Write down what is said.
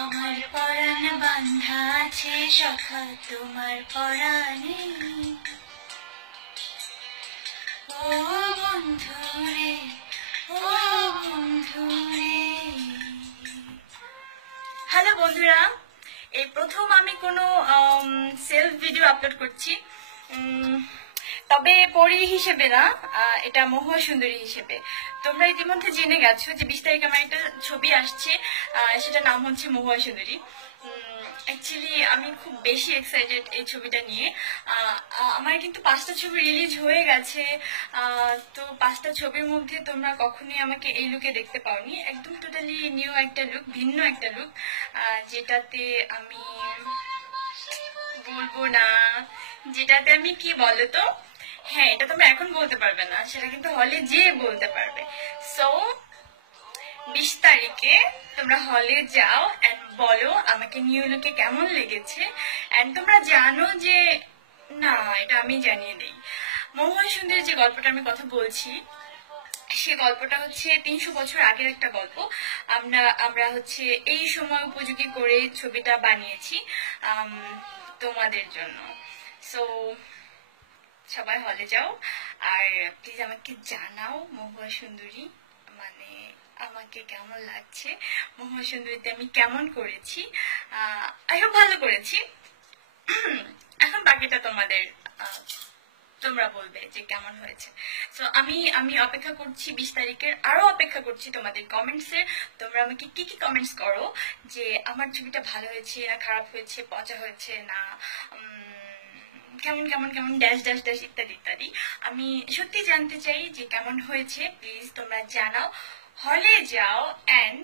আমার পরাণ বান্ধা আছে সখা তোমার পরাণে। ও বন্ধু রে ও বন্ধু রে হ্যালো বন্ধুরা, এই প্রথম আমি কোনো সেলফ ভিডিও আপলোড করছি। তবে পরি হিসেবে না এটা মহুয়া সুন্দরী হিসেবে। তোমরা ইতিমধ্যে জেনে গেছো যে বিশ তারিখ আমার একটা ছবি আসছে সেটা নাম হচ্ছে মহুয়া সুন্দরী অ্যাকচুয়ালি আমি খুব বেশি এক্সাইটেড এই ছবিটা নিয়ে। আমার কিন্তু পাঁচটা ছবি রিলিজ হয়ে গেছে। তো পাঁচটা ছবির মধ্যে তোমরা কখনোই আমাকে এই লুকে দেখতে পাওনি। একদম টোটালি নিউ একটা লুক ভিন্ন একটা লুক যেটাতে আমি বলব না। যেটাতে আমি কি বলো তো হ্যাঁ এটা তোমরা এখন বলতে পারবে না, সেটা কিন্তু হলে যেয়ে বলতে পারবে। সো বিশ তারিখে তোমরা হলে যাও এন্ড বলো আমাকে নিউ লুকে কেমন লেগেছে। এন্ড তোমরা জানো যে, না, এটা আমি জানিয়ে দিই। মহুয়া সুন্দরের যে গল্পটা আমি কথা বলছি, সে গল্পটা হচ্ছে তিনশো বছর আগের একটা গল্প। আমরা আমরা হচ্ছে এই সময় উপযোগী করে ছবিটা বানিয়েছি তোমাদের জন্য। সো সবাই হলে যাও। আর প্লিজ আমাকে জানাও মহুয়া সুন্দরী মানে আমাকে কেমন লাগছে? মহুয়া সুন্দরীতে আমি কেমন করেছি? আই হোপ ভালো করেছি। এখন বাকিটা তোমাদের তোমরা বলবে যে কেমন হয়েছে। তো আমি আমি অপেক্ষা করছি বিশ তারিখের, আরও অপেক্ষা করছি তোমাদের কমেন্টসে তোমরা আমাকে কি কি কমেন্টস করো? যে আমার ছবিটা ভালো হয়েছে না খারাপ হয়েছে, পচা হয়েছে না কেমন কেমন কেমন ড্যাশ ড্যাশ ড্যাশ ইত্যাদি ইত্যাদি। আমি সত্যি জানতে চাই যে কেমন হয়েছে প্লিজ তোমরা জানাও। হলে যাও অ্যান্ড